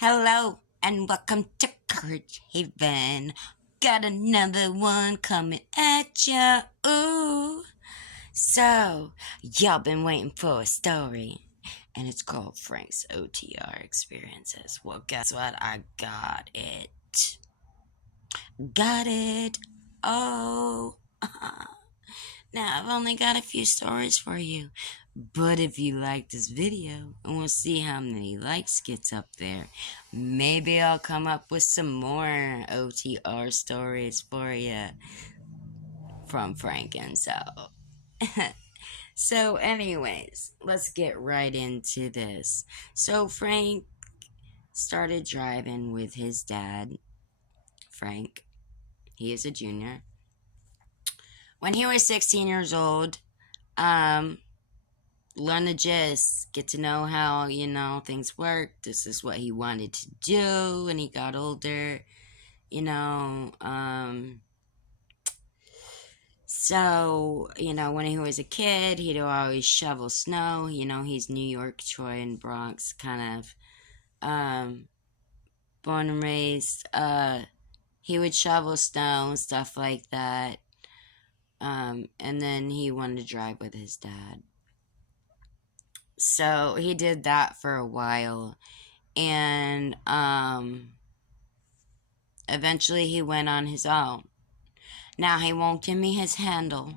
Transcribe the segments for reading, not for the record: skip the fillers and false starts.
Hello and welcome to Courage Haven. Got another one coming at ya. Ooh. So, y'all been waiting for a story, and it's called Frank's OTR Experiences. Well, guess what? I got it. Got it. Oh. Now, I've only got a few stories for you. But if you like this video, and we'll see how many likes gets up there, maybe I'll come up with some more OTR stories for you from Frank and so. So, anyways, let's get right into this. So, Frank started driving with his dad, Frank. He is a junior. When he was 16 years old, um, learn the gist, get to know how, things work. This is what he wanted to do when he got older, you know. When he was a kid, he'd always shovel snow. He's New York, Troy, and Bronx kind of born and raised. He would shovel snow and stuff like that. And then he wanted to drive with his dad. So he did that for a while. And eventually he went on his own. Now he won't give me his handle.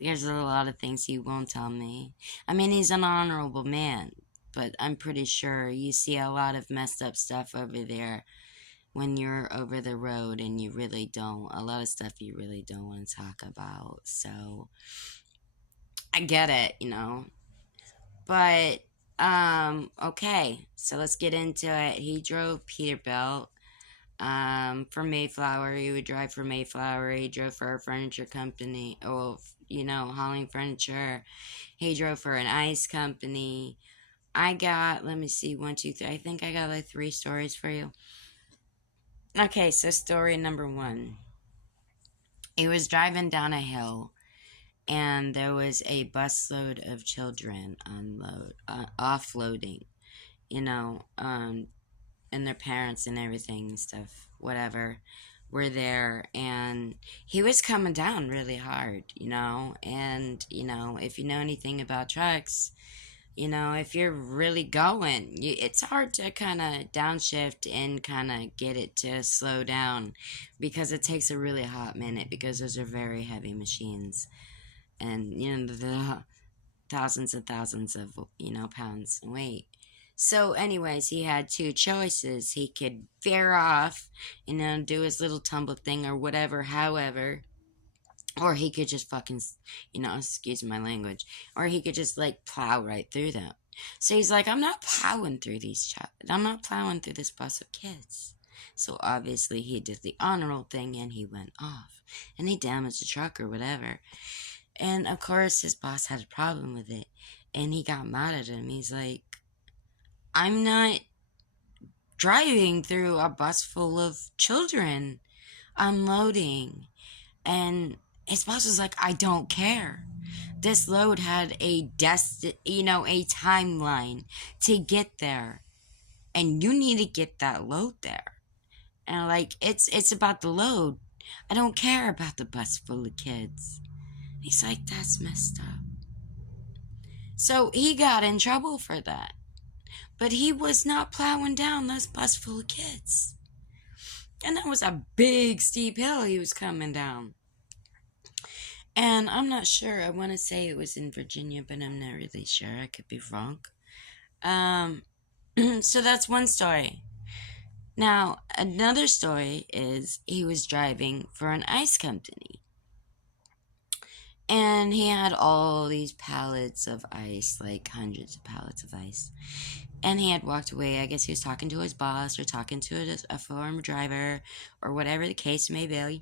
There's a lot of things he won't tell me. I mean, he's an honorable man, but I'm pretty sure you see a lot of messed up stuff over there when you're over the road, and you really don't. A lot of stuff you really don't want to talk about. So I get it. But okay, so let's get into it. He drove Peterbilt for Mayflower. He would drive for Mayflower. He drove for a furniture company, hauling furniture. He drove for an ice company. Let me see, 1, 2, 3. I think I got like 3 stories for you. Okay, so story number 1. He was driving down a hill, and there was a busload of children offloading, and their parents and everything and stuff, whatever, were there. And he was coming down really hard, and, if you know anything about trucks, if you're really going, it's hard to kind of downshift and kind of get it to slow down, because it takes a really hot minute, because those are very heavy machines. And, the thousands and thousands of, pounds in weight. So, anyways, he had 2 choices. He could veer off, do his little tumble thing or whatever, however. Or he could just fucking, excuse my language. Or he could just, plow right through them. So he's like, I'm not plowing through I'm not plowing through this bus of kids. So obviously he did the honorable thing, and he went off. And he damaged the truck or whatever. And of course his boss had a problem with it. And he got mad at him. He's like, I'm not driving through a bus full of children unloading. And his boss was like, I don't care. This load had a a timeline to get there. And you need to get that load there. And it's about the load. I don't care about the bus full of kids. He's like, that's messed up. So he got in trouble for that. But he was not plowing down this bus full of kids. And that was a big, steep hill he was coming down. And I'm not sure. I want to say it was in Virginia, but I'm not really sure. I could be wrong. So that's one story. Now, another story is he was driving for an ice company. And he had all these pallets of ice, like hundreds of pallets of ice. And he had walked away. I guess he was talking to his boss or talking to a former driver or whatever the case may be.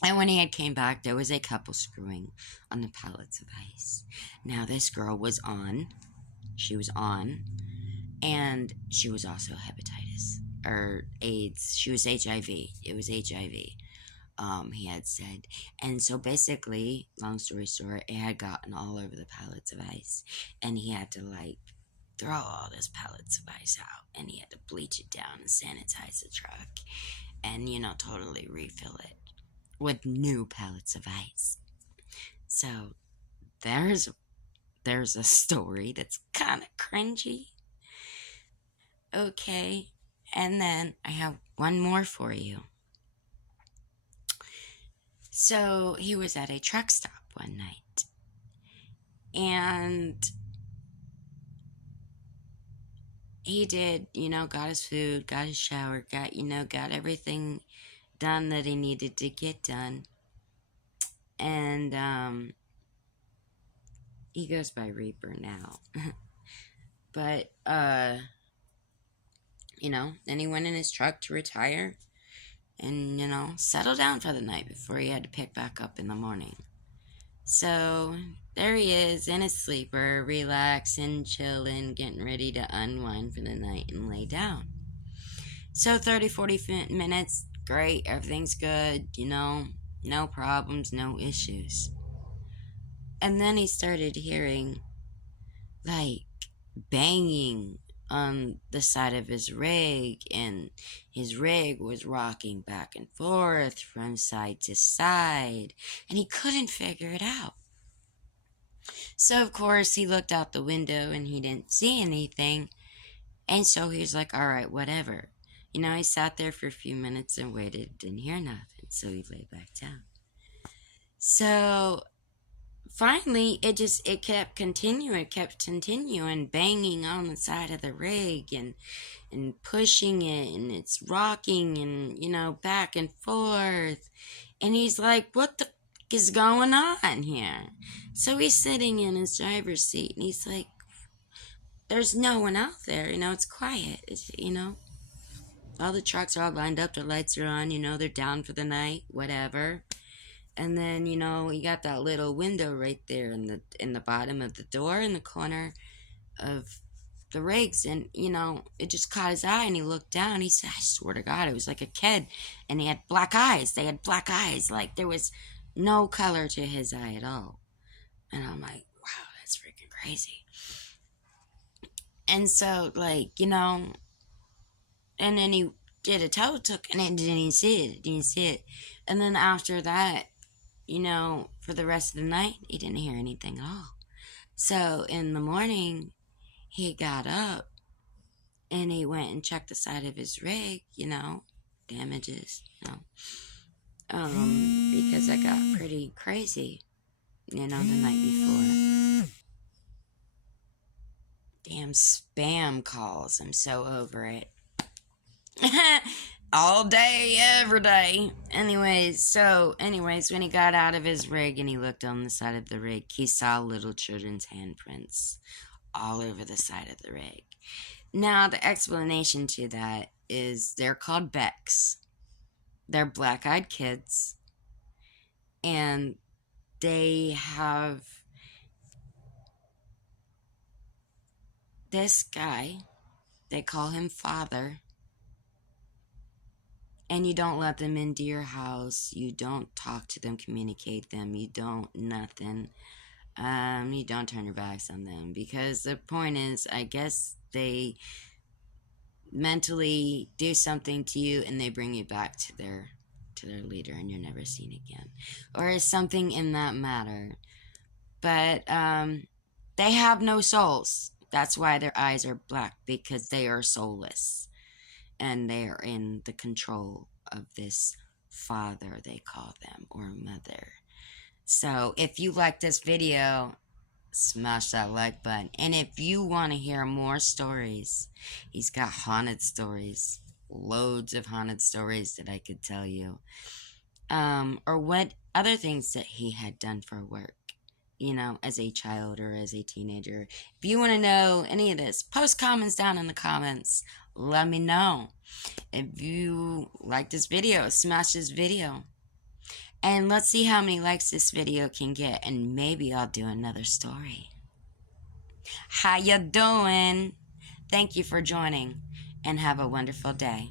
And when he had came back, there was a couple screwing on the pallets of ice. Now, this girl was on. She was on. And she was also hepatitis. Or AIDS. She was HIV. It was HIV. He had said. And so basically, long story short, it had gotten all over the pallets of ice. And he had to, throw all those pellets of ice out, and he had to bleach it down and sanitize the truck and, totally refill it with new pellets of ice. So there's a story that's kind of cringy. Okay, and then I have one more for you. So he was at a truck stop one night, and he did, got his food, got his shower, got everything done that he needed to get done. And he goes by Reaper now. But then he went in his truck to retire and, settle down for the night before he had to pick back up in the morning. So there he is in his sleeper, relaxing, chilling, getting ready to unwind for the night and lay down. So 30-40 minutes, great, everything's good, no problems, no issues. And then he started hearing, like, banging on the side of his rig, and his rig was rocking back and forth from side to side, and he couldn't figure it out. So, of course, he looked out the window and he didn't see anything, and so he was like, all right, whatever. He sat there for a few minutes and waited, didn't hear nothing, so he lay back down. So finally, it kept continuing, banging on the side of the rig and pushing it, and it's rocking and, back and forth. And he's like, what the f- is going on here? So he's sitting in his driver's seat, and he's like, there's no one out there, it's quiet, all the trucks are all lined up, their lights are on, they're down for the night, whatever. And then, you got that little window right there in the bottom of the door in the corner of the rigs. And, it just caught his eye, and he looked down. He said, I swear to God, it was like a kid. And he had black eyes. They had black eyes. Like, there was no color to his eye at all. And I'm like, wow, that's freaking crazy. And so, and then he did a toe took, and it didn't see it. And then after that, for the rest of the night, he didn't hear anything at all. So in the morning, he got up and he went and checked the side of his rig, damages, because that got pretty crazy, the night before. Damn spam calls. I'm so over it. All day, every day. Anyways, when he got out of his rig and he looked on the side of the rig, he saw little children's handprints all over the side of the rig. Now, the explanation to that is they're called Becks. They're black-eyed kids, and they have this guy, they call him Father, and you don't let them into your house. You don't talk to them, communicate them. You don't nothing. You don't turn your backs on them, because the point is, I guess they mentally do something to you and they bring you back to their leader, and you're never seen again, or something in that matter. But they have no souls. That's why their eyes are black, because they are soulless. And they are in the control of this father, they call them, or mother. So if you like this video, smash that like button. And if you want to hear more stories, he's got haunted stories, loads of haunted stories that I could tell you. Or what other things that he had done for work, as a child or as a teenager. If you want to know any of this, post comments down in the comments. Let me know. If you like this video, smash this video. And let's see how many likes this video can get, and maybe I'll do another story. How you doing? Thank you for joining, and have a wonderful day.